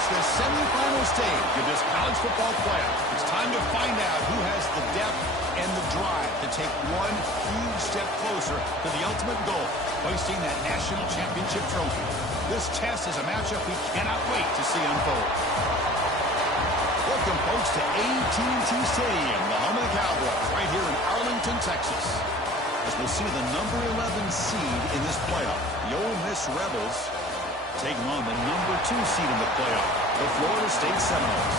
reach the semifinal stage of this college football playoff. It's time to find out who has the depth and the drive to take one huge step closer to the ultimate goal, hoisting that national championship trophy. This test is a matchup we cannot wait to see unfold. Welcome, folks, to AT&T Stadium, the home of the Cowboys, right here in Arlington, Texas. As we'll see the number 11 seed in this playoff, the Ole Miss Rebels, taking on the number 2 seed in the playoff, the Florida State Seminoles.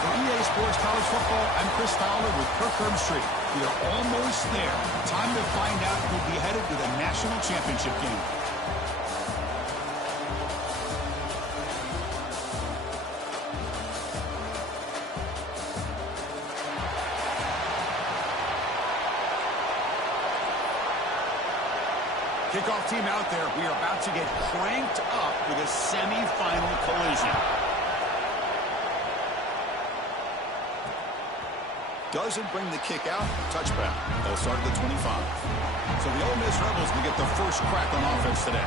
For EA Sports College Football, I'm Chris Fowler with Kirk Herbstreit. We are almost there. Time to find out who'll be headed to the national championship game. Kickoff team out there. We are about to get cranked up with a semifinal collision. Doesn't bring the kick out. Touchback. They'll start at the 25. So the Ole Miss Rebels will get the first crack on offense today.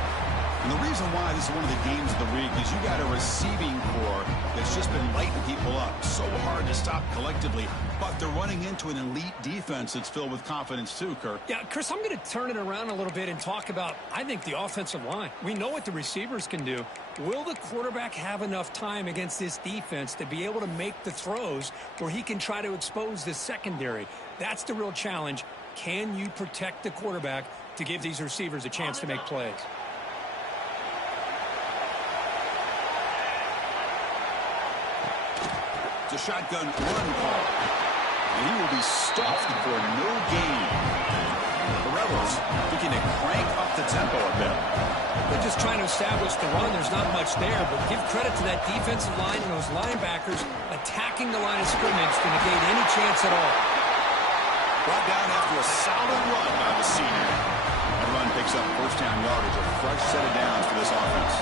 And the reason why this is one of the games of the week is you got a receiving core that's just been lighting people up. So hard to stop collectively, but they're running into an elite defense that's filled with confidence too, Kirk. Yeah, Chris, I'm going to turn it around a little bit and talk about, I think, the offensive line. We know what the receivers can do. Will the quarterback have enough time against this defense to be able to make the throws where he can try to expose the secondary? That's the real challenge. Can you protect the quarterback to give these receivers a chance to make plays? A shotgun run call. And he will be stuffed for no gain. The Rebels looking to crank up the tempo a bit. They're just trying to establish the run. There's not much there, but give credit to that defensive line and those linebackers attacking the line of scrimmage to negate any chance at all. Brought down after a solid run by the senior. That run picks up first down yardage, a fresh set of downs for this offense.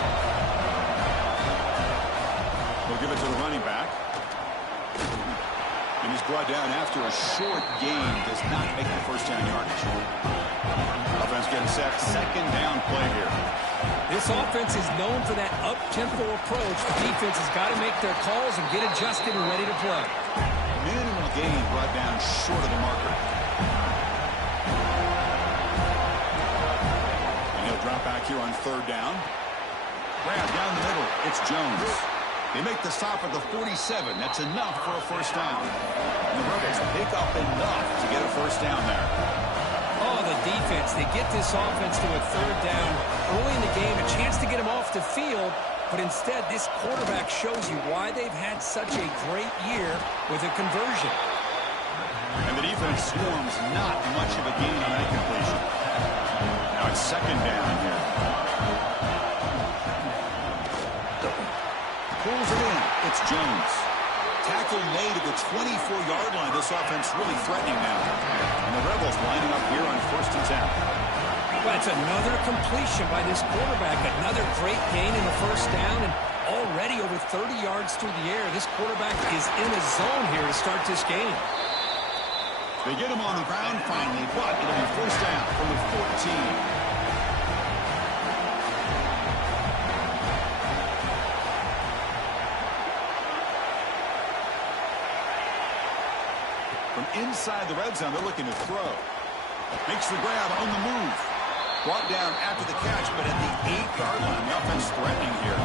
We'll give it to the running back. And he's brought down after a short gain. Does not make the first down yardage. Offense getting set. Second down play here. This offense is known for that up-tempo approach. The defense has got to make their calls and get adjusted and ready to play. Minimal gain brought down short of the marker. And he'll drop back here on third down. Grab down the middle. It's Jones. They make the stop at the 47. That's enough for a first down. And the Rebels pick up enough to get a first down there. Oh, the defense. They get this offense to a third down early in the game. A chance to get him off the field. But instead, this quarterback shows you why they've had such a great year with a conversion. And the defense swarms not much of a gain on that completion. Now it's second down here. Pulls it in. It's Jones. Tackle made at the 24-yard line. This offense really threatening now. And the Rebels lining up here on first and 10. Well, it's another completion by this quarterback. Another great gain in the first down. And already over 30 yards through the air. This quarterback is in a zone here to start this game. They get him on the ground finally, but it'll be first down from the 14. Inside the red zone, they're looking to throw. Makes the grab on the move. Brought down after the catch, but at the 8-yard line, the offense threatening here.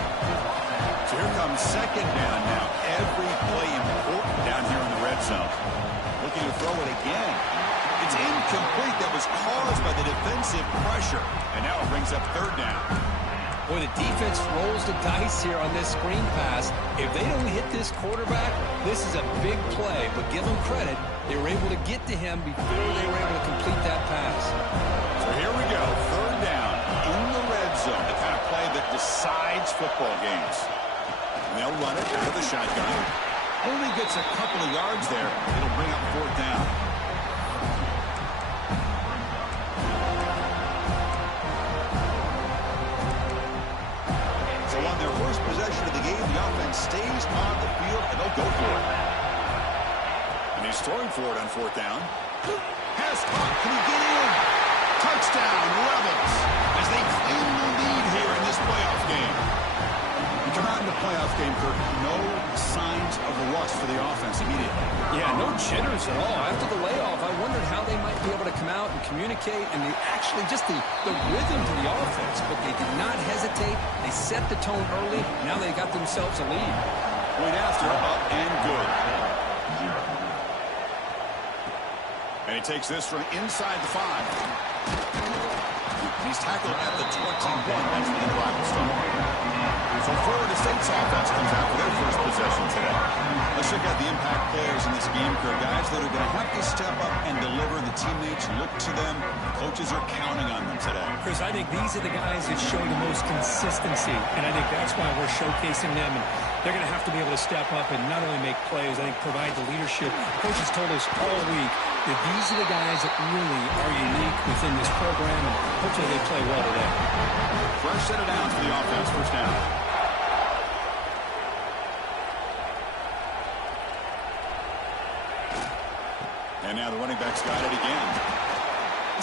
So here comes second down now. Every play important down here in the red zone. Looking to throw it again. It's incomplete. That was caused by the defensive pressure. And now it brings up third down. Boy, the defense rolls the dice here on this screen pass. If they don't hit this quarterback, this is a big play. But give them credit. They were able to get to him before they were able to complete that pass. So here we go. Third down in the red zone. The kind of play that decides football games. And they'll run it out of the shotgun. Only gets a couple of yards there. It'll bring up fourth down. So on their first possession of the game, the offense stays on the field, and they'll go for it. And he's throwing for it on fourth down. Has caught. Can he get in? Touchdown, Rebels, as they claim the lead here in this playoff game. And come out in the playoff game, Kirk, no signs of rust for the offense immediately. Yeah, no jitters at all. After the layoff, I wondered how they might be able to come out and communicate and actually just the rhythm to the offense. But they did not hesitate. They set the tone early. Now they got themselves a lead. Point after, up and good. And he takes this from inside the 5. He's tackled at the 21. That's where the drive will start. So Florida State's offense comes out for their first possession today. Let's check out the impact players in this game, Kirk. Guys that are going to have to step up and deliver. The teammates look to them. Coaches are counting on them today. Chris, I think these are the guys that show the most consistency, and I think that's why we're showcasing them. And they're going to have to be able to step up and not only make plays, I think provide the leadership. Coaches told us all week that these are the guys that really are unique within this program, and hopefully they play well today. Fresh set of downs for the offense, first down. And now the running back's got it again.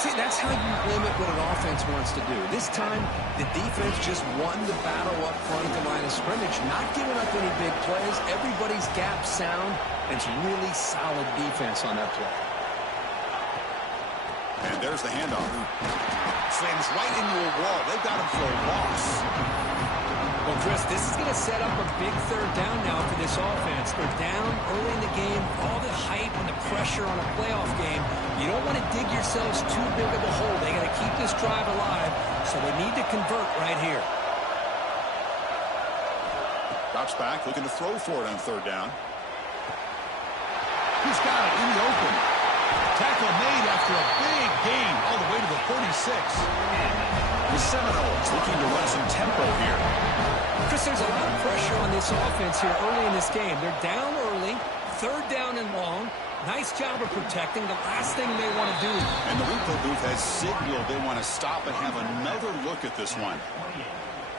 See, that's how you limit what an offense wants to do. This time, the defense just won the battle up front at the line of scrimmage, not giving up any big plays. Everybody's gap sound. It's really solid defense on that play. And there's the handoff. Slams right into a wall. They've got him for a loss. Well, Chris, this is going to set up a big third down now for this offense. They're down early in the game. All the hype and the pressure on a playoff game. You don't want to dig yourselves too big of a hole. They got to keep this drive alive, so they need to convert right here. Drops back, looking to throw for it on third down. He's got it in the open. Tackle made after a big gain all the way to the 46. The Seminoles looking to run some tempo here. Chris, there's a lot of pressure on this offense here early in this game. They're down early, third down and long. Nice job of protecting. The last thing they want to do. And the replay booth has signaled they want to stop and have another look at this one.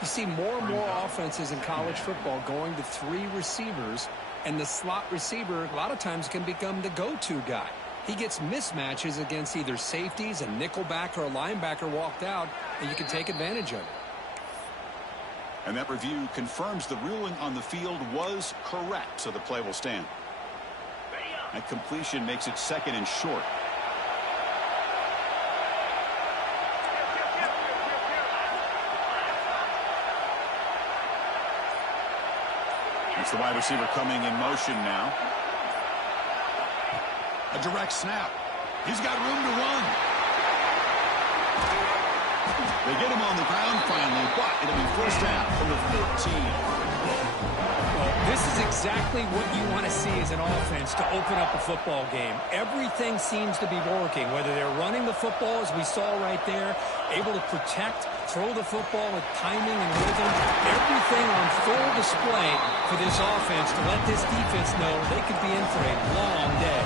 You see more and more offenses in college football going to 3 receivers, and the slot receiver a lot of times can become the go-to guy. He gets mismatches against either safeties, a nickelback, or a linebacker walked out, and you can take advantage of it. And that review confirms the ruling on the field was correct, so the play will stand. That completion makes it second and short. It's the wide receiver coming in motion now. A direct snap. He's got room to run. They get him on the ground finally, but it'll be first down from the 14. Well, this is exactly what you want to see as an offense to open up a football game. Everything seems to be working, whether they're running the football, as we saw right there, able to protect, throw the football with timing and rhythm. Everything on full display for this offense to let this defense know they could be in for a long day.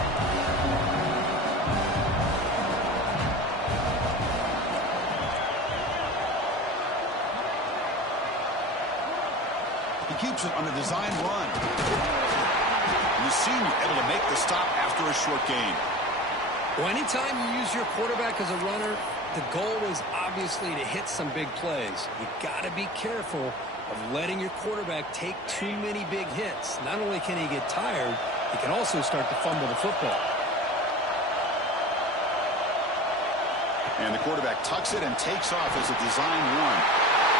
Keeps it on a design run. And the senior able to make the stop after a short gain. Well, anytime you use your quarterback as a runner, the goal is obviously to hit some big plays. You got to be careful of letting your quarterback take too many big hits. Not only can he get tired, he can also start to fumble the football. And the quarterback tucks it and takes off as a design run.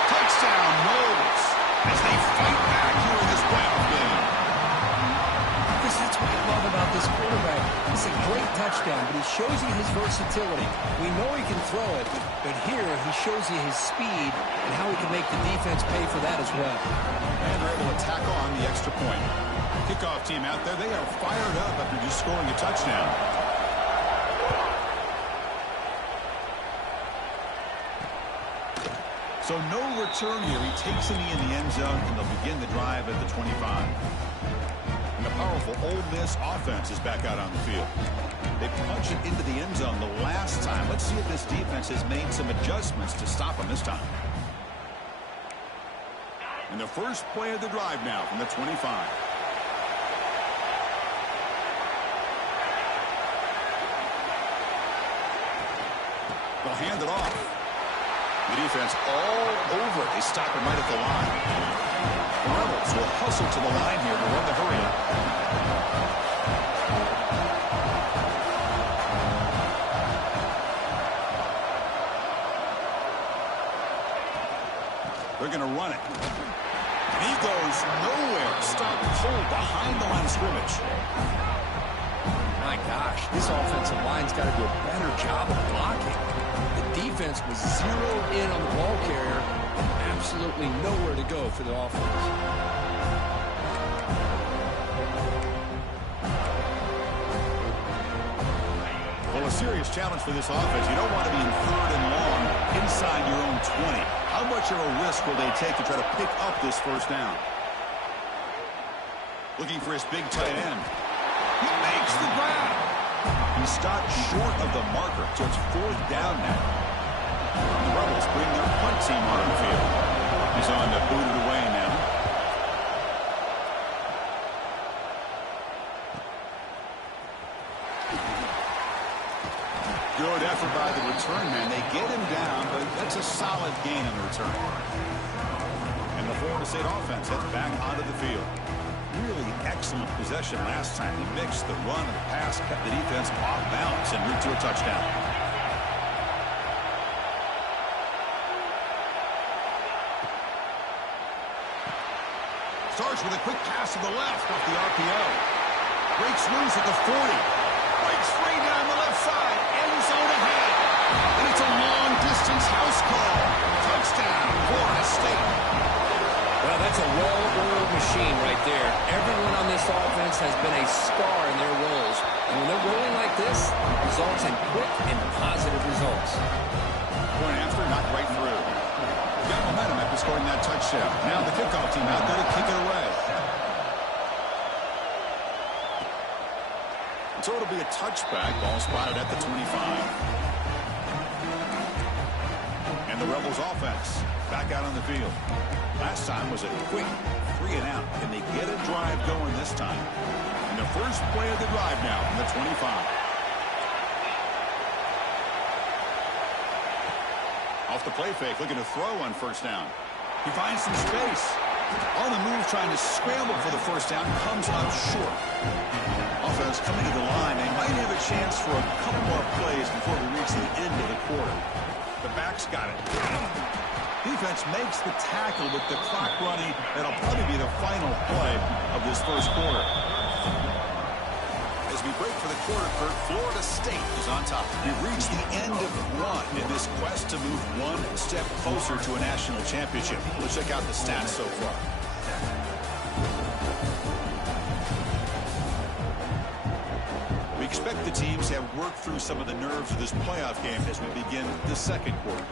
Touchdown, Knowles, as they fight back here in this playoff game. Chris, that's what I love about this quarterback. It's a great touchdown, but he shows you his versatility. We know he can throw it, but here he shows you his speed and how he can make the defense pay for that as well. And they're able to tack on the extra point. Kickoff team out there, they are fired up after just scoring a touchdown. So no return here. He takes him in the end zone, and they'll begin the drive at the 25. And the powerful Ole Miss offense is back out on the field. They punch it into the end zone the last time. Let's see if this defense has made some adjustments to stop them this time. And the first play of the drive now from the 25. They'll hand it off. The defense all over it. They stop him right at the line. The Rebels will closer to the line here to run the hurry up. They're going to run it. And he goes nowhere. Stopped cold behind the line of scrimmage. My gosh, this offensive line's got to do a better job of blocking. The defense was zeroed in on the ball carrier. Absolutely nowhere to go for the offense. Well, a serious challenge for this offense. You don't want to be in 3rd and long inside your own 20. How much of a risk will they take to try to pick up this first down? Looking for his big tight end. He makes the grab. He stopped short of the marker, so it's 4th down now. The Rebels bring their punt team on the field. He's on to boot it away now. Good effort by the return man. They get him down, but that's a solid gain in the return. And the Florida State offense heads back onto the field. Really excellent possession last time. He mixed the run and the pass, kept the defense off balance and route to a touchdown. Starts with a quick pass to the left off the RPO. Breaks loose at the 40. Breaks free down the left side. End zone ahead. And it's a long-distance house call. Touchdown, Florida State. Well, that's a well-oiled machine right there. Everyone on this offense has been a star in their roles. And when they're rolling like this, it results in quick and positive results. Point after, knocked right through. Got momentum after scoring that touchdown. Now the kickoff team out there to kick it away. So it'll be a touchback. Ball spotted at the 25. And the Rebels offense back out on the field. Last time was a quick 3 and out. Can they get a drive going this time? And the first play of the drive now from the 25. Off the play fake, looking to throw on first down. He finds some space. On the move, trying to scramble for the first down, comes up short. Offense coming to the line. They might have a chance for a couple more plays before we reach the end of the quarter. The back's got it. Defense makes the tackle with the clock running. That'll probably be the final play of this first quarter. As we break for the quarter, Kurt, Florida State is on top. We've reached the end of one in this quest to move one step closer to a national championship. Let's check out the stats so far. We expect the teams to have worked through some of the nerves of this playoff game as we begin the second quarter.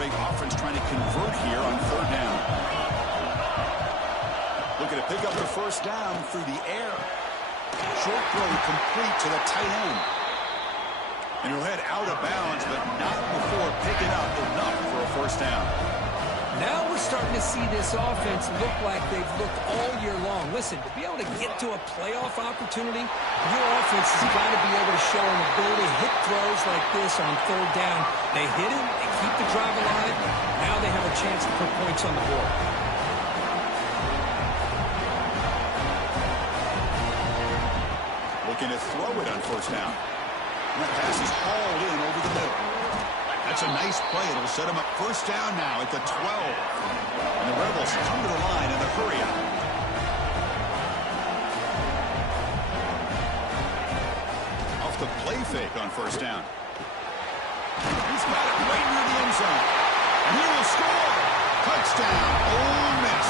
Offense trying to convert here on 3rd down. Looking to pick up the first down through the air. Short throw complete to the tight end. And he'll head out of bounds, but not before picking up enough for a first down. Now we're starting to see this offense look like they've looked all year long. Listen, to be able to get to a playoff opportunity, your offense has got to be able to show an ability to hit throws like this on 3rd down. They hit it, they keep the drive alive. Now they have a chance to put points on the board. Looking to throw it on first down. And that pass is hauled in over the middle. That's a nice play. It'll set him up first down now at the 12. And the Rebels come to the line in the hurry up. Off the play fake on first down. He's got it right near the end zone. And he will score. Touchdown, Ole Miss.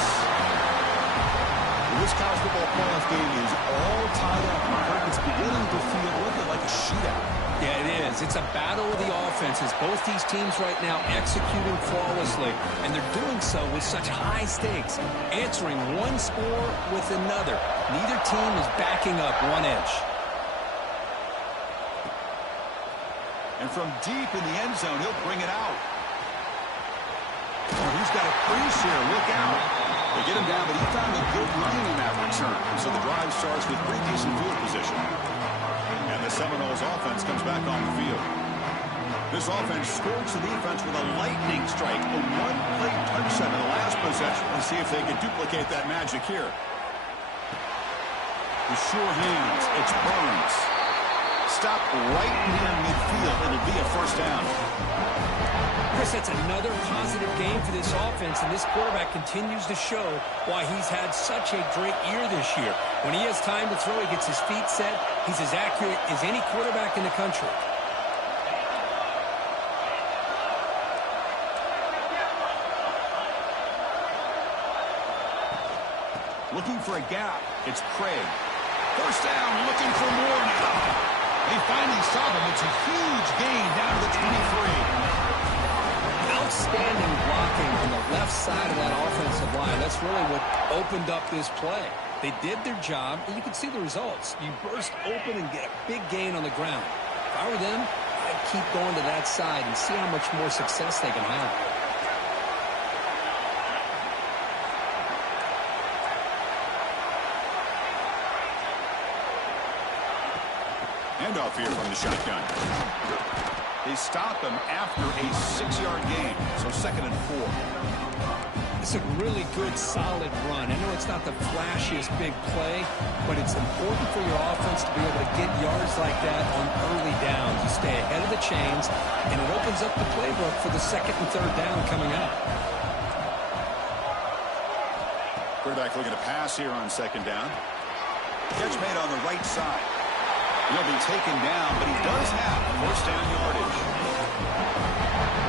This college football playoff game is all tied up. It's beginning to feel a little bit like a shootout. Yeah, it is. It's a battle of the offenses. Both these teams right now executing flawlessly, and they're doing so with such high stakes, answering one score with another. Neither team is backing up one edge. And from deep in the end zone, he'll bring it out. Oh, he's got a crease here. Look out. They get him down, but he found a good lane in that return. So the drive starts with pretty decent field position. And the Seminoles offense comes back on the field. This offense scorched the defense with a lightning strike, a one-play touchdown in the last possession. Let's see if they can duplicate that magic here. With sure hands, it's Burns. Stop right near midfield. It'll be a first down. Chris, that's another positive game for this offense, and this quarterback continues to show why he's had such a great year this year. When he has time to throw, he gets his feet set. He's as accurate as any quarterback in the country. Looking for a gap. It's Craig. First down, looking for more now. They finally stop him. It's a huge gain down to the 23. Outstanding blocking on the left side of that offensive line. That's really what opened up this play. They did their job, and you can see the results. You burst open and get a big gain on the ground. If I were them, I'd keep going to that side and see how much more success they can have. Handoff here from the shotgun. They stop him after a 6-yard gain, so 2nd and 4. It's a really good, solid run. I know it's not the flashiest big play, but it's important for your offense to be able to get yards like that on early downs. You stay ahead of the chains, and it opens up the playbook for the 2nd and 3rd down coming up. Quarterback looking to pass here on 2nd down. Catch made on the right side. He'll be taken down, but he does have first down yardage.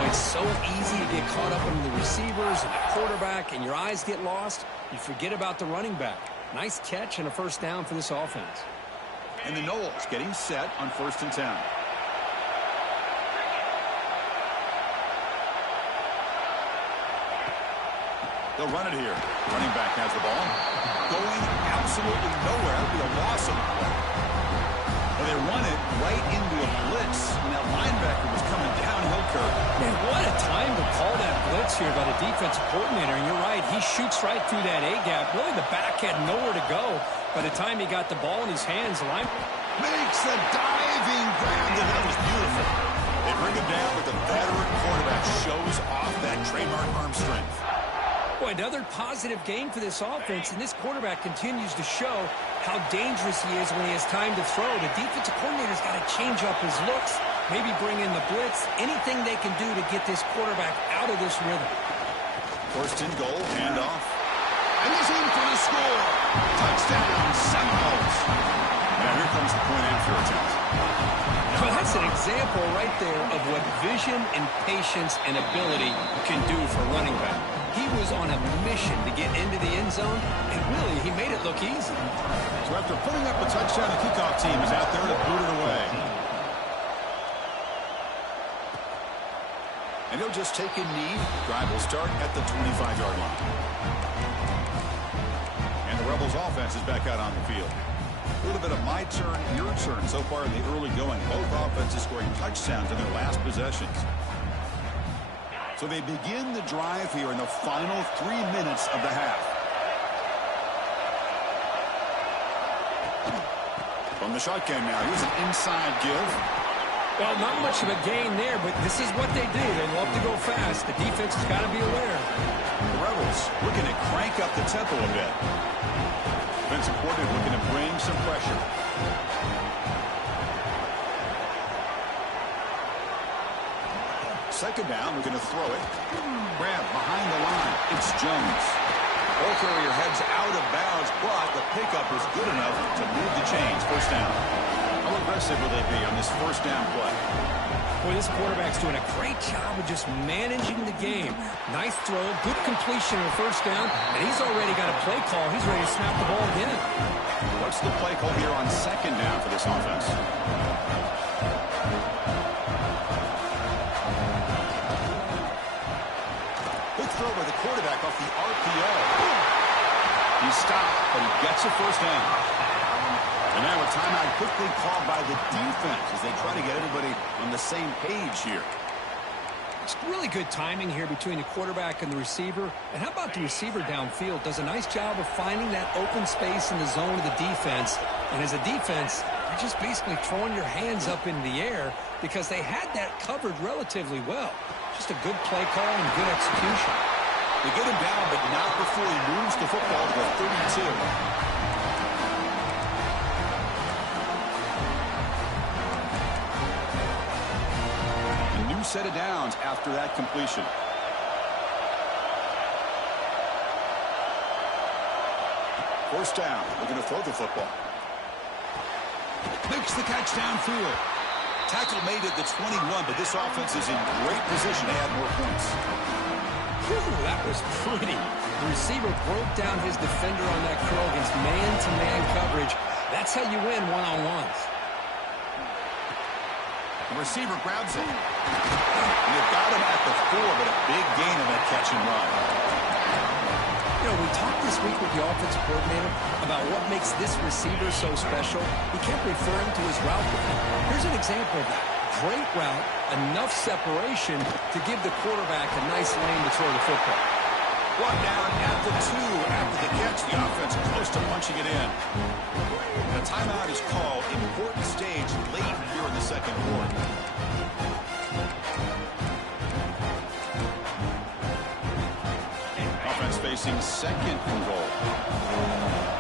Well, it's so easy to get caught up in the receivers and the quarterback, and your eyes get lost. You forget about the running back. Nice catch and a first down for this offense. And the Noles getting set on 1st and 10. They'll run it here. Running back has the ball. Going absolutely nowhere. That'll be a loss of the play. Well, they run it right into a blitz when that linebacker was coming downhill curve. Man, what a time to call that blitz here by the defensive coordinator. And you're right, he shoots right through that A-gap. Really, the back had nowhere to go. By the time he got the ball in his hands, the line makes a diving grab. That was beautiful. They bring him down, but the veteran quarterback shows off that trademark arm strength. Boy, another positive game for this offense, and this quarterback continues to show how dangerous he is when he has time to throw. The defensive coordinator's got to change up his looks, maybe bring in the blitz, anything they can do to get this quarterback out of this rhythm. 1st and goal, handoff. And he's in for the score. Touchdown, Seminoles. Now here comes the point after attempt. Well, that's an example right there of what vision and patience and ability can do for running back. He was on a mission to get into the end zone, and really, he made it look easy. So after putting up a touchdown, the kickoff team is out there to boot it away. And he'll just take a knee. Drive will start at the 25-yard line. And the Rebels offense is back out on the field. A little bit of my turn, your turn so far in the early going. Both offenses scoring touchdowns in their last possessions. So they begin the drive here in the final 3 minutes of the half. From the shotgun now, here's an inside give. Well, not much of a gain there, but this is what they do. They love to go fast. The defense has got to be aware. The Rebels looking to crank up the tempo a bit. Defensive coordinator looking to bring some pressure. Second down, we're going to throw it. Grab behind the line. It's Jones. Ball carrier heads out of bounds, but the pickup is good enough to move the chains. First down. How aggressive will they be on this first down play? Boy, this quarterback's doing a great job of just managing the game. Nice throw, good completion on first down, and he's already got a play call. He's ready to snap the ball again. What's the play call here on second down for this offense? Throw by the quarterback off the RPO. He's stopped, but he gets a first down. And now a timeout quickly called by the defense as they try to get everybody on the same page here. It's really good timing here between the quarterback and the receiver. And how about the receiver downfield? Does a nice job of finding that open space in the zone of the defense. And as a defense, You're just basically throwing your hands up in the air because they had that covered relatively well. Just a good play call and good execution. They get him down, but not before he moves the football to the 32. A new set of downs after that completion. First down. They're going to throw the football. Makes the catch downfield. Tackle made at the 21, but this offense is in great position to add more points. Whew, that was pretty. The receiver broke down his defender on that curl against man-to-man coverage. That's how you win one-on-ones. The receiver grabs it. And they've got him at the 4, but a big gain on that catch and run. You know, we talked this week with the offensive coordinator about what makes this receiver so special. He kept referring to his route running. Here's an example of that. Great route, enough separation to give the quarterback a nice lane to throw the football. One down at the 2 after the catch. The offense close to punching it in. And a timeout is called. Important stage late here in the second quarter. Offense facing second and goal.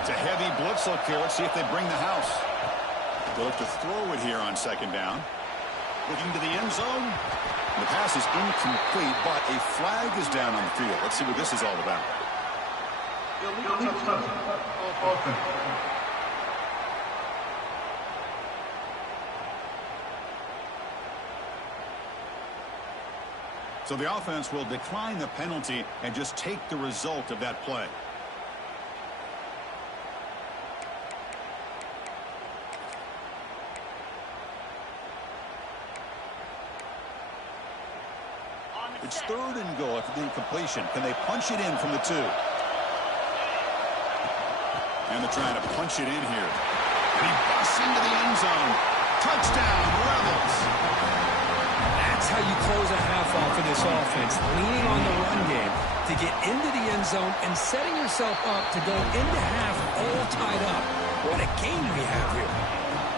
It's a heavy blitz look here. Let's see if they bring the house. They'll look to throw it here on second down. Looking to the end zone. The pass is incomplete, but a flag is down on the field. Let's see what this is all about. So the offense will decline the penalty and just take the result of that play. It's third and goal after the incompletion. Can they punch it in from the 2? And they're trying to punch it in here. And he busts into the end zone. Touchdown, Rebels. That's how you close a half off of this offense, leaning on the run game to get into the end zone and setting yourself up to go into half all tied up. What a game we have here.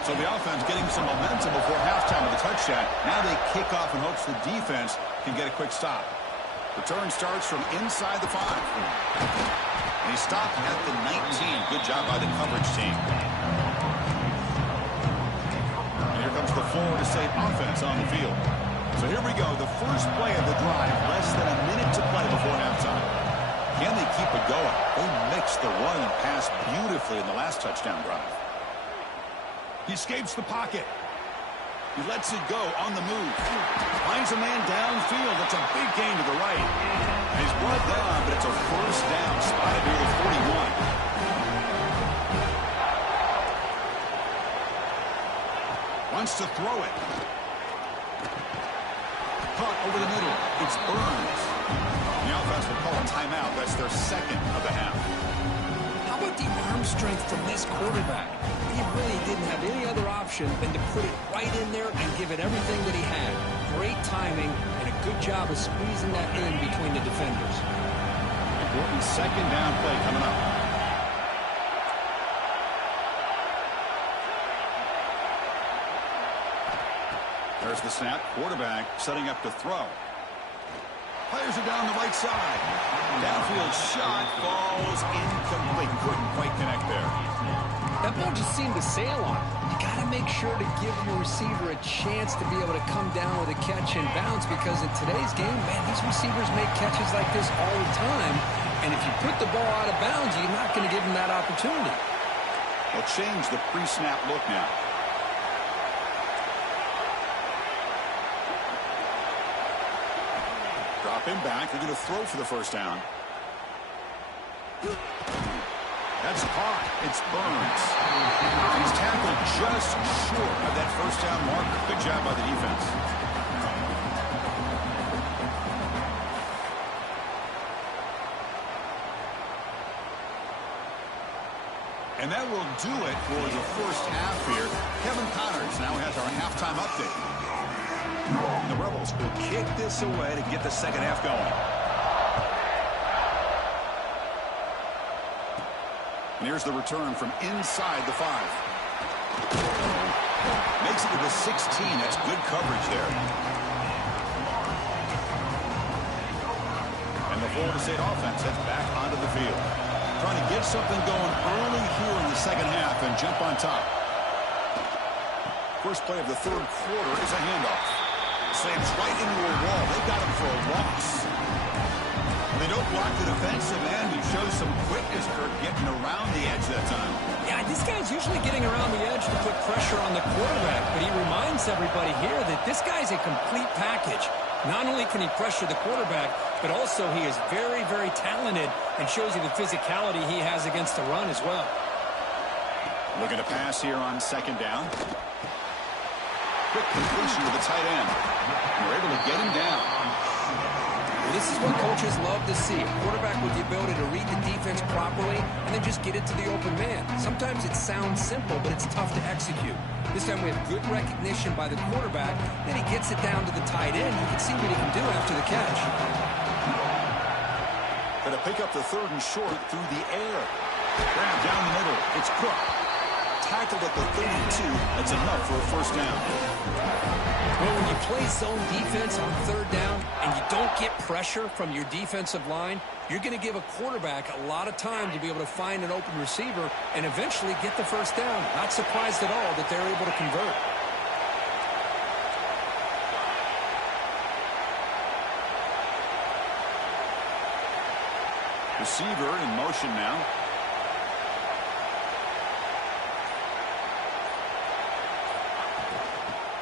So the offense getting some momentum before halftime with a touchdown. Now they kick off in hopes the defense can get a quick stop. Return starts from inside the 5. And he stopped at the 19. Good job by the coverage team. And here comes the Florida State offense on the field. So here we go. The first play of the drive. Less than a minute to play before halftime. Can they keep it going? They mixed the run and pass beautifully in the last touchdown drive. He escapes the pocket. He lets it go on the move. Finds a man downfield. That's a big gain to the right. He's brought down, but it's a first down spotted near the 41. Wants to throw it. Caught over the middle. It's Burns. The offense will call a timeout. That's their second of the half. How about the arm strength from this quarterback? He really didn't have any other option than to put it right in there and give it everything that he had. Great timing and a good job of squeezing that in between the defenders. Important second down play coming up. There's the snap. Quarterback setting up to throw. Fires it down the right side. Downfield shot falls incomplete. Couldn't quite connect there. That ball just seemed to sail on. You got to make sure to give your receiver a chance to be able to come down with a catch and bounce, because in today's game, man, these receivers make catches like this all the time. And if you put the ball out of bounds, you're not going to give them that opportunity. They'll change the pre-snap look now. Drop him back. They're going to throw for the first down. That's caught. It's Burns. He's tackled just short of that first down marker. Good job by the defense. And that will do it for the first half here. Kevin Connors now has our halftime update. The Rebels will kick this away to get the second half going. And here's the return from inside the 5. Makes it to the 16. That's good coverage there. And the Florida State offense heads back onto the field. Trying to get something going early here in the second half and jump on top. First play of the third quarter is a handoff. Slams right into a wall. They got him for a loss. They don't block the defensive end. He shows some quickness, Kirk, getting around the edge that time. Yeah, this guy's usually getting around the edge to put pressure on the quarterback, but he reminds everybody here that this guy's a complete package. Not only can he pressure the quarterback, but also he is very, very talented and shows you the physicality he has against the run as well. Looking to pass here on second down. Quick completion to the tight end. We're able to get him down. Well, this is what coaches love to see. A quarterback with the ability to read the defense properly and then just get it to the open man. Sometimes it sounds simple, but it's tough to execute. This time we have good recognition by the quarterback. Then he gets it down to the tight end. You can see what he can do after the catch. Going to pick up the third and short through the air. Grab down the middle. It's Cook. Tackled at the 32. That's enough for a first down. Well, when you play zone defense on third down and you don't get pressure from your defensive line, you're going to give a quarterback a lot of time to be able to find an open receiver and eventually get the first down. Not surprised at all that they're able to convert. Receiver in motion now.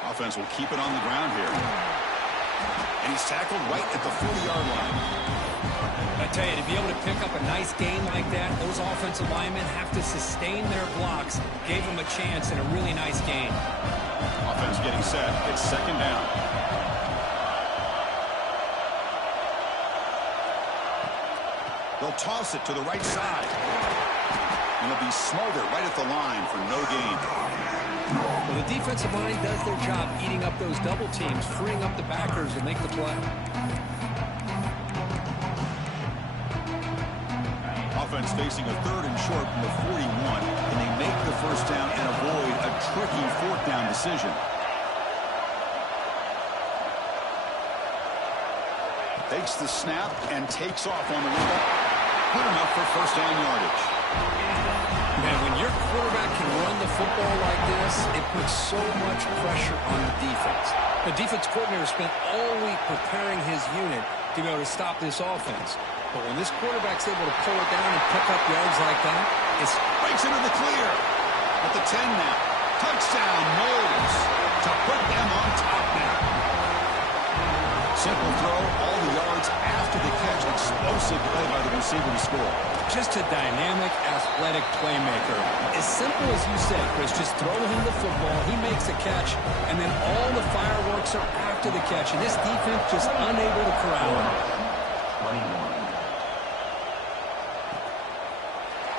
Offense will keep it on the ground here. And he's tackled right at the 40-yard line. I tell you, to be able to pick up a nice gain like that, those offensive linemen have to sustain their blocks. Gave him a chance and a really nice gain. Offense getting set. It's second down. They'll toss it to the right side. And it'll be Smolder right at the line for no gain. Well, the defensive line does their job eating up those double teams, freeing up the backers to make the play. Offense facing a third and short from the 41, and they make the first down and avoid a tricky fourth down decision. Takes the snap and takes off on the run. Good enough for first down yardage. Man, when your quarterback can run the football like this, it puts so much pressure on the defense. The defense coordinator spent all week preparing his unit to be able to stop this offense. But when this quarterback's able to pull it down and pick up yards like that, it breaks into the clear. At the 10 now. Touchdown, Knowles, to put them on top now. Simple throw, all the yards after the catch. Explosive play by the receiver to score. Just a dynamic, athletic playmaker. As simple as you said, Chris, just throw him the football, he makes a catch, and then all the fireworks are after the catch. And this defense just unable to corral him.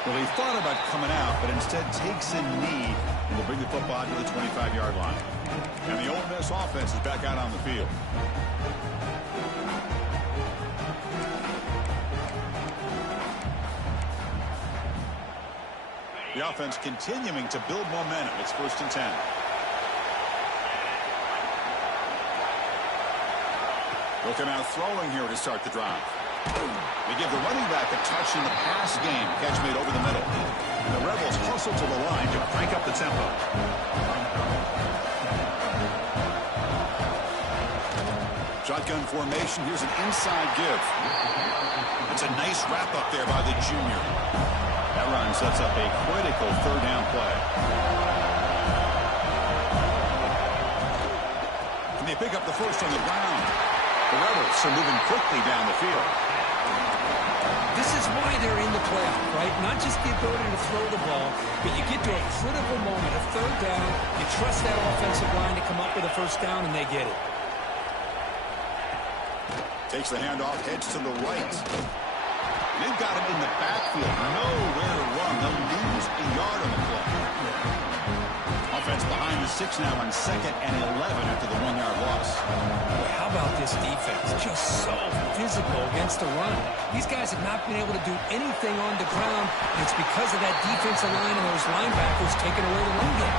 Well, he thought about coming out, but instead takes a knee and will bring the football to the 25-yard line. And the Ole Miss offense is back out on the field. The offense continuing to build momentum. It's first and 10. They'll come out throwing here to start the drive. They give the running back a touch in the pass game. Catch made over the middle. And the Rebels hustle to the line to crank up the tempo. Shotgun formation. Here's an inside give. It's a nice wrap up there by the junior. That run sets up a critical third down play. And they pick up the first on the ground. The Rebels are moving quickly down the field. This is why they're in the playoff, right? Not just the ability to throw the ball, but you get to a critical moment, a third down, you trust that offensive line to come up with a first down, and they get it. Takes the handoff, heads to the right. They've got him in the backfield. Nowhere to run. They'll lose a yard on the play. Offense behind the 6 now on second and 11 after the 1-yard loss. Boy, how about this defense? Just so physical against the run. These guys have not been able to do anything on the ground, and it's because of that defensive line and those linebackers taking away the run game.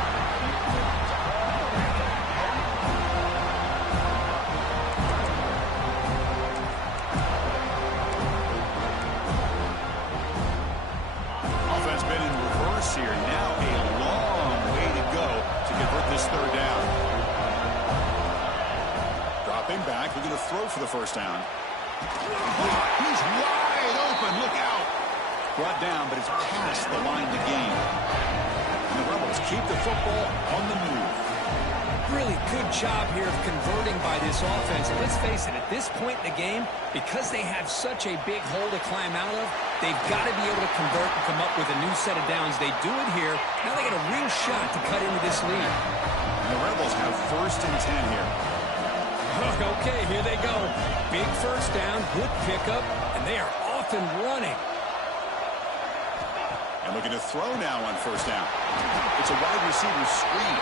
Dropping back, looking to throw for the first down. He's wide open. Look out. Brought down, but it's past the line to gain. And the Rebels keep the football on the move. Really good job here of converting by this offense. And let's face it, at this point in the game, because they have such a big hole to climb out of, they've got to be able to convert and come up with a new set of downs. They do it here. Now they got a real shot to cut into this lead. And the Rebels have 1st and 10 here. Okay, here they go. Big first down, good pickup, and they are off and running. And looking to throw now on 1st down. It's a wide receiver screen.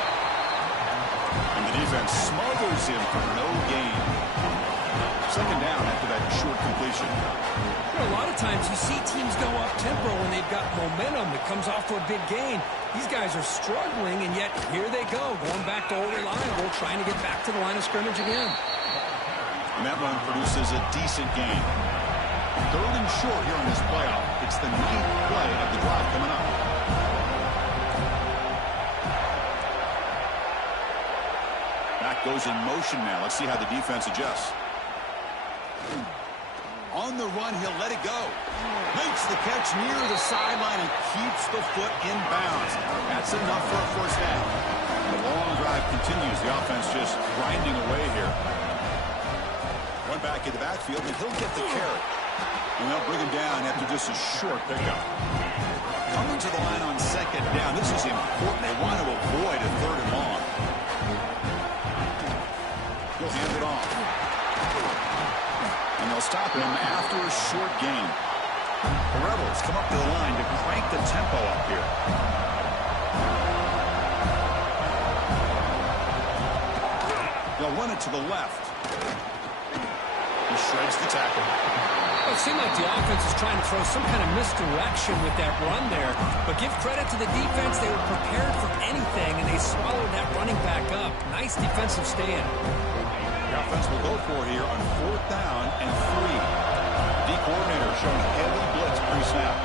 And the defense smothers him for no gain. 2nd down after that short completion. You know, a lot of times you see teams go up-tempo when they've got momentum that comes off for a big gain. These guys are struggling, and yet here they go, going back to old reliable, trying to get back to the line of scrimmage again. And that run produces a decent gain. 3rd and short here on this playoff. It's the 9th play of the drive coming up. Back goes in motion now. Let's see how the defense adjusts. On the run, he'll let it go. Makes the catch near the sideline and keeps the foot in bounds. That's enough for a first down. The long drive continues. The offense just grinding away here. One back in the backfield, and he'll get the carry. And they'll bring him down after just a short pickup. Coming to the line on 2nd down. This is important. They want to avoid a 3rd and long. He'll hand it off. And they'll stop him after a short gain. The Rebels come up to the line to crank the tempo up here. They'll run it to the left. He shreds the tackle. Well, it seemed like the offense is trying to throw some kind of misdirection with that run there. But give credit to the defense. They were prepared for anything, and they swallowed that running back up. Nice defensive stand. The offense will go for here on 4th down and 3. D coordinator showing heavy blitz pre-snap.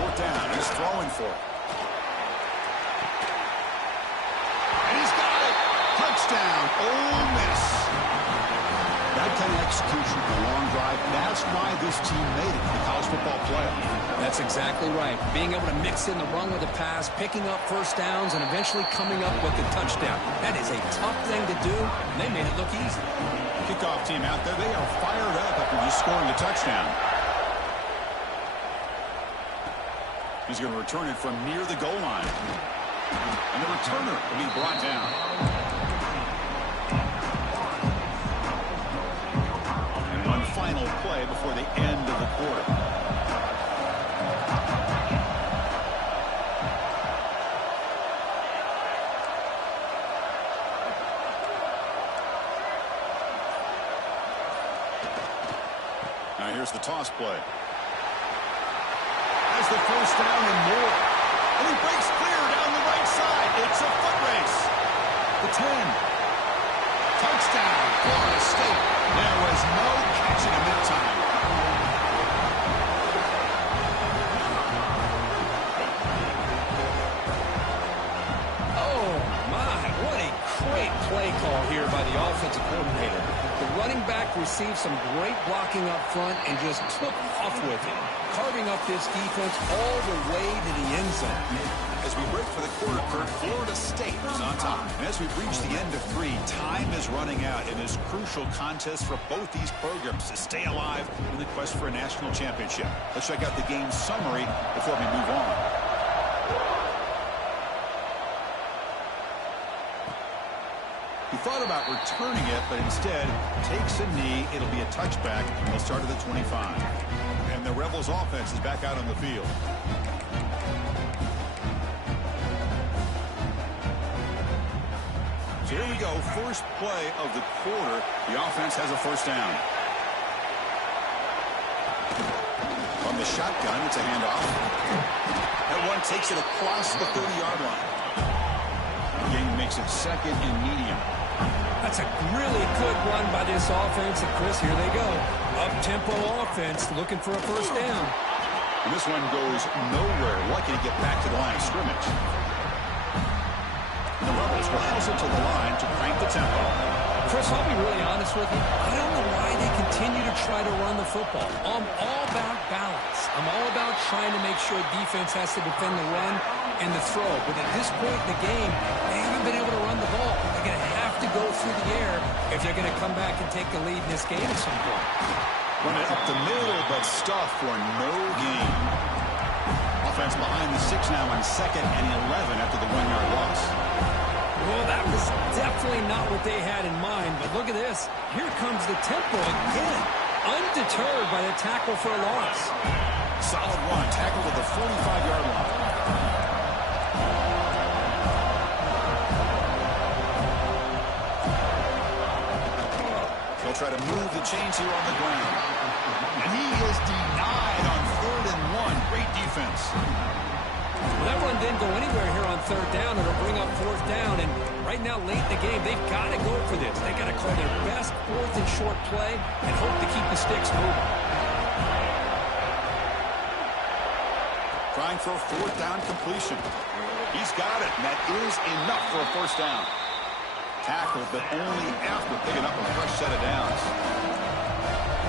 4th down. He's throwing for it. And he's got it. Touchdown. Ole Miss. That kind of execution for a long drive, that's why this team made it to the college football playoff. That's exactly right. Being able to mix in the run with the pass, picking up first downs, and eventually coming up with the touchdown. That is a tough thing to do, and they made it look easy. Kickoff team out there, they are fired up after just scoring a touchdown. He's going to return it from near the goal line. And the returner will be brought down. Final play before the end of the quarter. Now here's the toss play. Has the first down and more. And he breaks clear down the right side. It's a foot race. The 10. Touchdown, Florida State. There was no catching him that time. Oh, my. What a great play call here by the offensive coordinator. The running back received some great blocking up front and just took off with it, carving up this defense all the way to the end zone. As we break for the quarter, Kurt, Florida State is on top. And as we've reached the end of 3, time is running out in this crucial contest for both these programs to stay alive in the quest for a national championship. Let's check out the game summary before we move on. He thought about returning it, but instead takes a knee. It'll be a touchback. They'll start at the 25. And the Rebels offense is back out on the field. So here we go, first play of the quarter. The offense has a first down. From the shotgun, it's a handoff. That one takes it across the 30-yard line. The game makes it 2nd and medium. That's a really good run by this offense. And, Chris, here they go. Up-tempo offense looking for a first down. And this one goes nowhere. Lucky to get back to the line of scrimmage. The Rebels defense will hustle to the line to crank the tempo. Chris, I'll be really honest with you. I don't know why they continue to try to run the football. I'm all about balance. I'm all about trying to make sure defense has to defend the run and the throw. But at this point in the game, they haven't been able to run the ball. They're going to have to go through the air if they're going to come back and take the lead in this game at some point. Run it up the middle, but stuff for no gain. Offense behind the 6 now on 2nd and 11 after the 1-yard loss. Well, that was definitely not what they had in mind, but look at this. Here comes the tempo again, undeterred by the tackle for a loss. Solid run, tackle to the 45-yard line. He'll try to move the chains here on the ground. And he is denied on 3rd and 1. Great defense. Well, that run didn't go anywhere here on 3rd down. It'll bring up 4th down. And right now, late in the game, they've got to go for this. They've got to call their best 4th and short play and hope to keep the sticks moving. Trying for a 4th down completion. He's got it, and that is enough for a 1st down. Tackled, but only after picking up a fresh set of downs.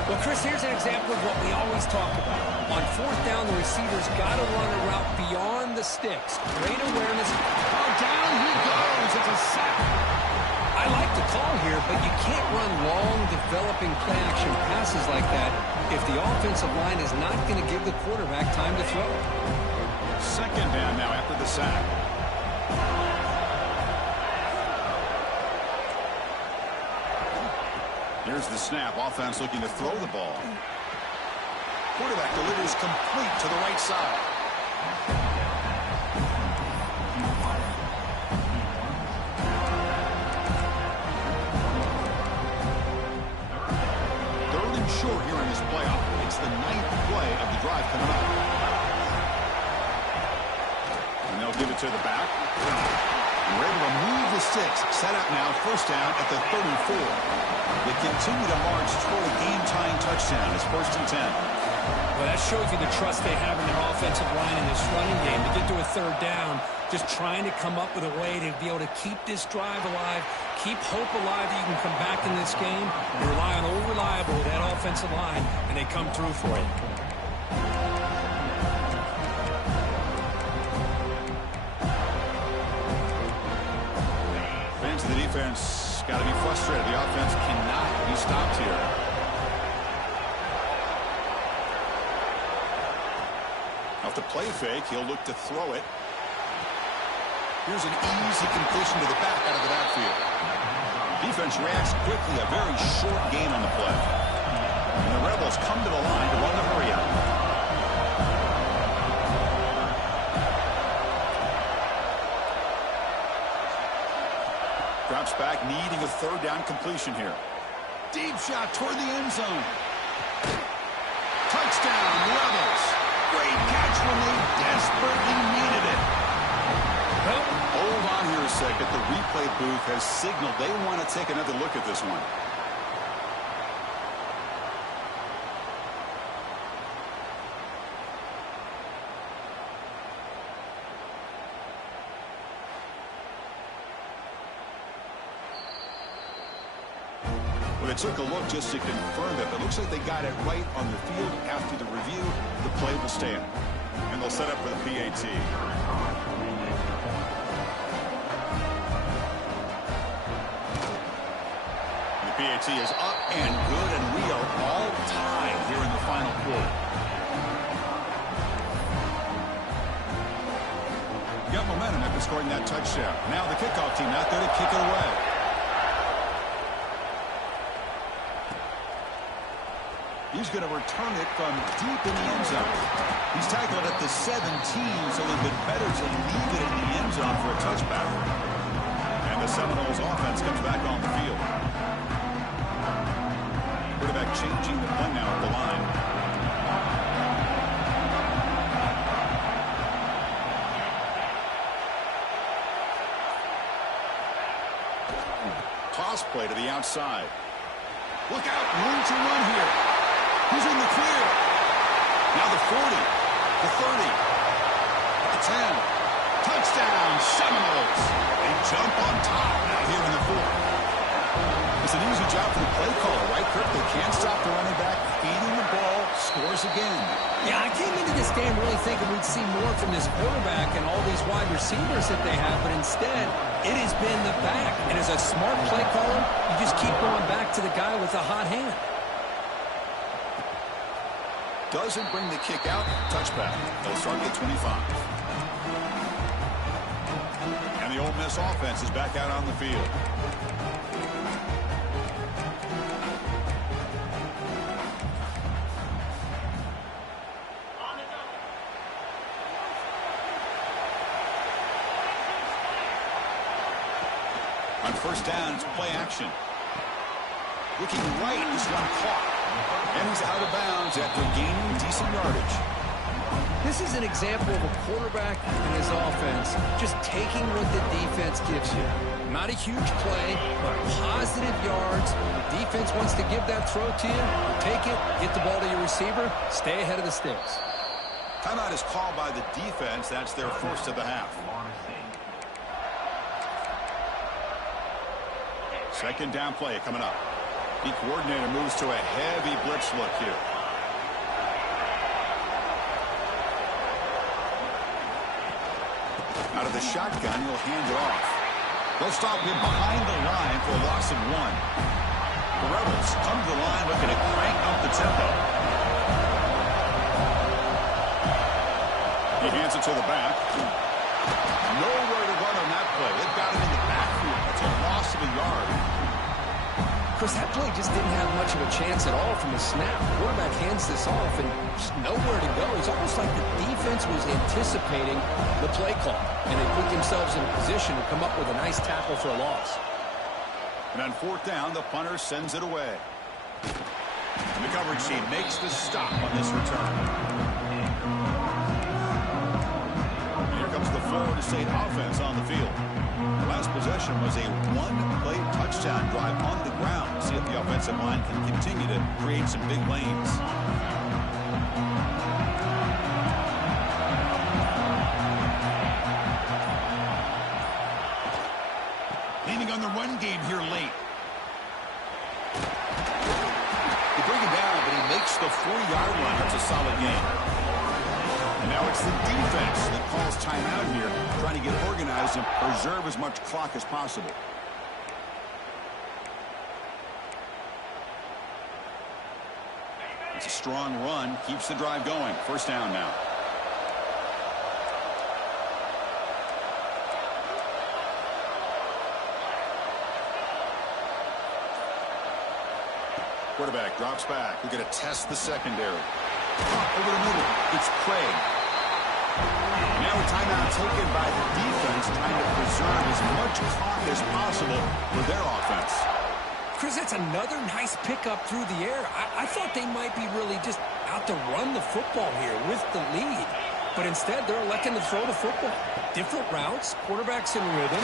Well, Chris, here's an example of what we always talk about. On 4th down, the receiver's got to run a route beyond the sticks. Great awareness. Oh, down he goes. It's a sack. I like the call here, but you can't run long, developing play-action passes like that if the offensive line is not going to give the quarterback time to throw. 2nd down now after the sack. Here's the snap. Offense looking to throw the ball. Quarterback delivers complete to the right side. Third and short here in this playoff. It's the 9th play of the drive coming up. And they'll give it to the back. We're able to move the sticks. Set up now, 1st down at the 34. They continue to march toward a game-tying touchdown. It's 1st and 10. Well, that shows you the trust they have in their offensive line in this running game. To get to a 3rd down, just trying to come up with a way to be able to keep this drive alive, keep hope alive that you can come back in this game. You rely on old reliable with that offensive line, and they come through for you. Fans of the defense got to be frustrated. The offense cannot be stopped here. Off the play fake, he'll look to throw it. Here's an easy completion to the back out of the backfield. Defense reacts quickly. A very short gain on the play. And the Rebels come to the line to run the hurry out. Drops back, needing a 3rd down completion here. Deep shot toward the end zone. Touchdown, Rebels. Great catch when they desperately needed it. Well, hold on here a second. The replay booth has signaled they want to take another look at this one. They took a look just to confirm it, but it looks like they got it right on the field. After the review, the play will stand. And they'll set up for the PAT. The PAT is up and good, and we are all tied here in the final quarter. Got momentum after scoring that touchdown. Now the kickoff team out there to kick it away. He's going to return it from deep in the end zone. He's tackled at the 17, so it'd been better to leave it in the end zone for a touchback. And the Seminoles offense comes back on the field. Quarterback changing the play now at the line. Toss play to the outside. Look out, room to run here. He's in the clear. Now the 40, the 30, the 10. Touchdown, Seminoles. They jump on top now here in the fourth. It's an easy job for the play caller, right, Kirk? They can't stop the running back, feeding the ball, scores again. Yeah, I came into this game really thinking we'd see more from this quarterback and all these wide receivers that they have, but instead, it has been the back. And as a smart play caller, you just keep going back to the guy with the hot hand. Doesn't bring the kick out. Touchback. They'll start at 25. And the Ole Miss offense is back out on the field. On first down, it's play action. Looking right, this one caught. And he's out of bounds after gaining decent yardage. This is an example of a quarterback and his offense just taking what the defense gives you. Not a huge play, but positive yards. The defense wants to give that throw to you. Take it, get the ball to your receiver, stay ahead of the sticks. Timeout is called by the defense. That's their first of the half. Second down play coming up. The coordinator moves to a heavy blitz look here. Out of the shotgun, he'll hand it off. They'll stop him behind the line for a loss of 1. The Rebels come to the line looking to crank up the tempo. He hands it to the back. Nowhere to run on that play. They've got him in the backfield. It's a loss of a yard. Chris, that play just didn't have much of a chance at all from the snap. The quarterback hands this off and just nowhere to go. It's almost like the defense was anticipating the play call, and they put themselves in a position to come up with a nice tackle for a loss. And on fourth down, the punter sends it away. And the coverage team makes the stop on this return. Here comes the Florida State offense on the field. The last possession was a one-play touchdown drive on the ground. See if the offensive line can continue to create some big lanes. Leaning on the run game here late. They bring him down, but he makes the 40-yard line. That's a solid game. And now it's the defense that calls timeout here, trying to get organized and preserve as much clock as possible. It's a strong run, keeps the drive going. First down now. Quarterback drops back. We're going to test the secondary. Over the middle, it's Craig. Now a timeout taken by the defense, trying to preserve as much clock as possible for their offense. Chris, that's another nice pickup through the air. I thought they might be really just out to run the football here with the lead. But instead, they're electing to throw the football. Different routes, quarterbacks in rhythm.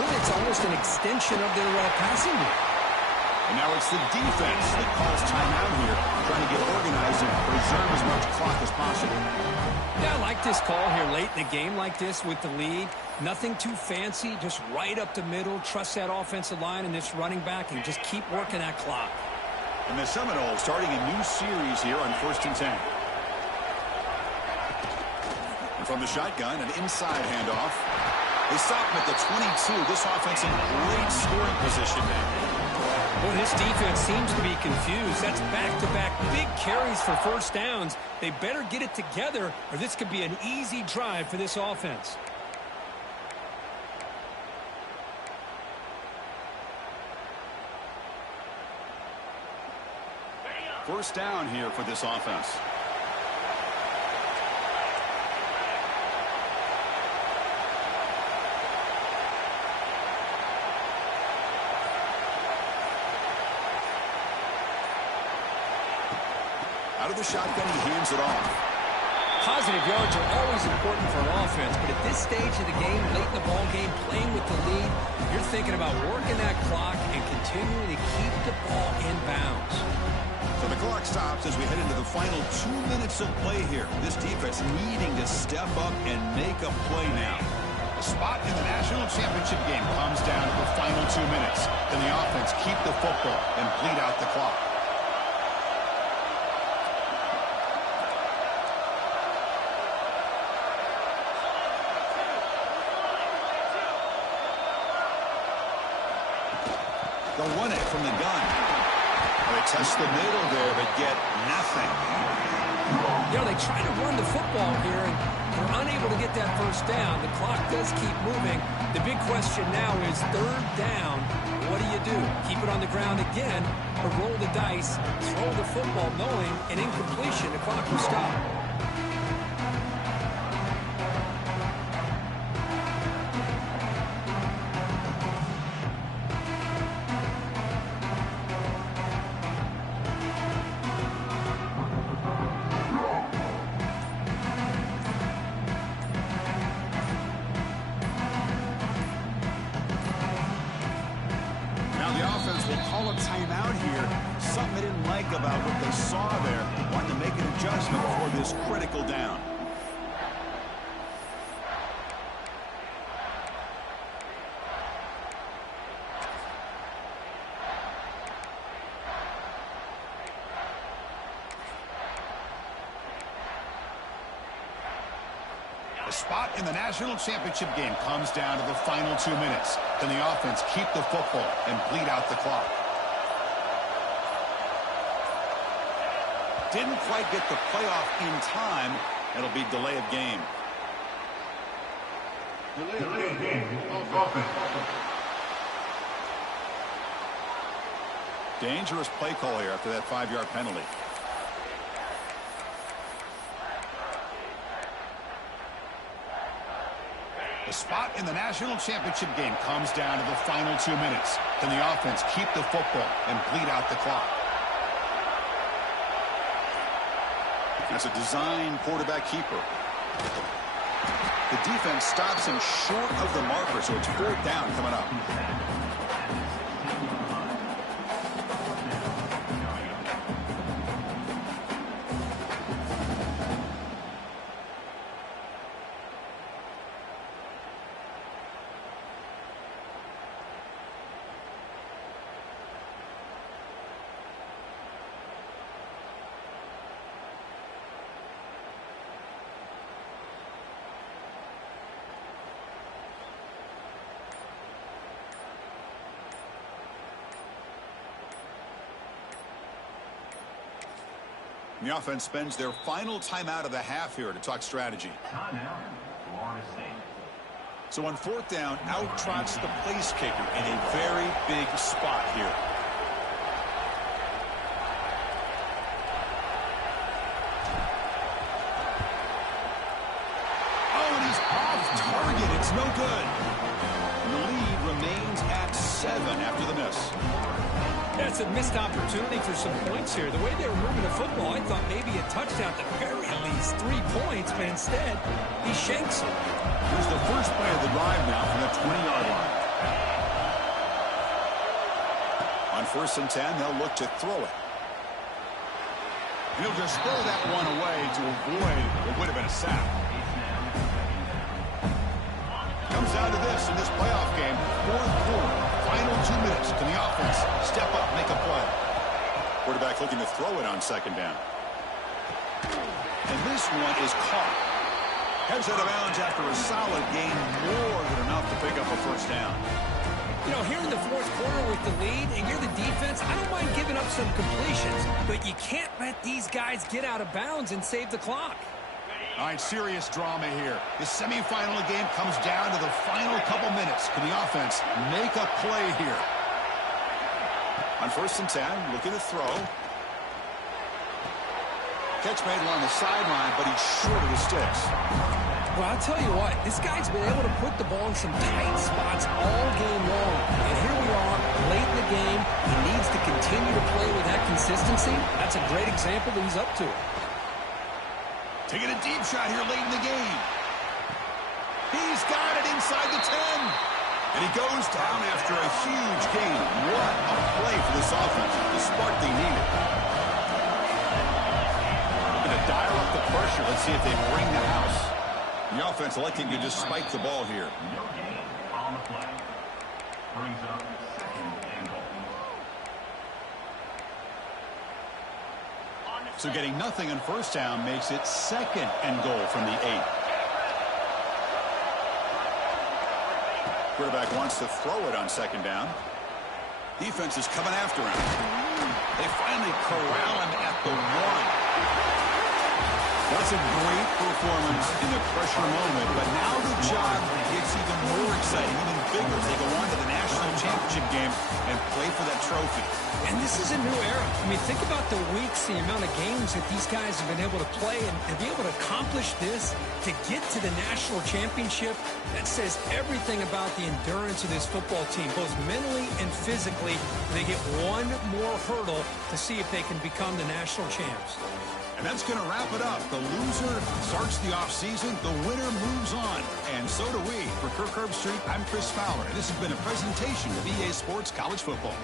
Really, it's almost an extension of their passing game. And now it's the defense that calls timeout here, trying to get organized and preserve as much clock as possible. Yeah, I like this call here late in the game like this with the lead. Nothing too fancy, just right up the middle. Trust that offensive line and this running back and just keep working that clock. And the Seminoles starting a new series here on 1st and 10. And from the shotgun, an inside handoff. They stop him at the 22. This offense in great scoring position now. Well, this defense seems to be confused. That's back-to-back big carries for first downs. They better get it together, or this could be an easy drive for this offense. First down here for this offense. Out of the shotgun, he hands it off. Positive yards are always important for an offense, but at this stage of the game, late in the ball game, playing with the lead, you're thinking about working that clock and continuing to keep the ball in bounds. So the clock stops as we head into the final 2 minutes of play here. This defense needing to step up and make a play now. Spot in the national championship game comes down to the final 2 minutes. Can the offense keep the football and bleed out the clock? They'll run it from the gun. They test the middle there, but get nothing. You know, they try to run the football here, and they're unable to get that first down. The clock does keep moving. The big question now is third down. What do? Keep it on the ground again, or roll the dice, throw the football, knowing an incompletion, the clock will stop. Timeout here. Something they didn't like about what they saw there. Wanted to make an adjustment for this critical down. The spot in the national championship game comes down to the final 2 minutes. Can the offense keep the football and bleed out the clock? Didn't quite get the playoff in time. It'll be delay of game. Delay of game. Offense. Dangerous play call here after that 5-yard penalty. The spot in the national championship game comes down to the final 2 minutes. Can the offense keep the football and bleed out the clock? That's a design quarterback keeper. The defense stops him short of the marker, so it's fourth down coming up. The offense spends their final timeout of the half here to talk strategy. So on fourth down, out trots the place kicker in a very big spot here. Oh, and he's off target. It's no good. And the lead remains at 7 after the miss. Yeah, it's a missed opportunity for some points here. The way they were moving the football, I thought maybe a touchdown at the very least, 3 points, but instead, he shanks it. Here's the first play of the drive now from the 20-yard line. On 1st and 10, they'll look to throw it. He'll just throw that one away to avoid what would have been a sack. Comes down to this in this playoff game, fourth quarter. Final 2 minutes. Can the offense step up, make a play? Quarterback looking to throw it on second down. And this one is caught. Heads out of bounds after a solid gain, more than enough to pick up a first down. You know, here in the fourth quarter with the lead, and you're the defense, I don't mind giving up some completions, but you can't let these guys get out of bounds and save the clock. All right, serious drama here. The semifinal game comes down to the final couple minutes. Can the offense make a play here? On 1st and 10, looking to throw. Catch made along the sideline, but he's short of the sticks. Well, I'll tell you what, this guy's been able to put the ball in some tight spots all game long. And here we are, late in the game. He needs to continue to play with that consistency. That's a great example that he's up to it. Taking a deep shot here late in the game. He's got it inside the 10. And he goes down after a huge gain. What a play for this offense. The spark they needed. Going to dial up the pressure. Let's see if they bring the house. The offense electing to just spike the ball here. No gain on the play. Brings up second and goal. So getting nothing on first down makes it second and goal from the 8. Quarterback wants to throw it on second down. Defense is coming after him. They finally corral him at the 1. That's a great performance in the pressure moment, but now the job gets even more exciting, even bigger as they go on to the national championship game and play for that trophy. And this is a new era. I mean, think about the weeks, the amount of games that these guys have been able to play, and to be able to accomplish this, to get to the national championship, that says everything about the endurance of this football team, both mentally and physically. They get one more hurdle to see if they can become the national champs. And that's going to wrap it up. The loser starts the offseason. The winner moves on. And so do we. For Kirk Herbstreit, I'm Chris Fowler. This has been a presentation of EA Sports College Football.